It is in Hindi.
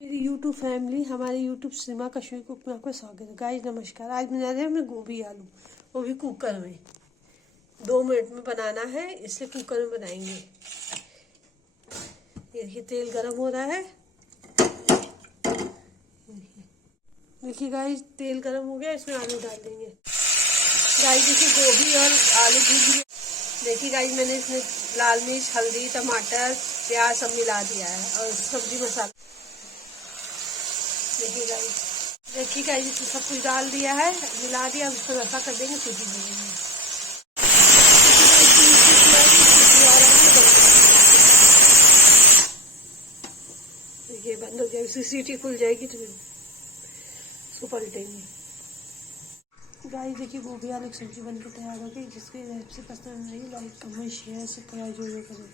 मेरी यूट्यूब फैमिली, हमारे यूट्यूब सीमा कश्मीर कुक में आपका स्वागत है। गाइस नमस्कार। आज बना रहे हैं हमने गोभी आलू, वो भी कुकर में। 2 मिनट में बनाना है, इसलिए कुकर में बनाएंगे। ये देखिए तेल गरम हो रहा है। देखिए गाइस तेल गरम हो गया, इसमें आलू डाल देंगे। गाइस देखिए गोभी और आलू भून लिए। देखिए गाइस मैंने इसमें लाल मिर्च, हल्दी, टमाटर, प्याज सब मिला दिया है और सब्जी मसाला। देखिए गाइस इसमें सब कुछ डाल दिया है, मिला दिया, उसको रसा कर देंगे, सीटी दे देंगे। देखिए बंद हो जाएगी, उसकी सीटी खुल जाएगी तो उसको पलटेंगे। गाइस देखिए गोभी आलू की सब्जी बनकर तैयार हो गई। जिसकी रेसिपी पसंद I like comment share subscribe जरूर करें।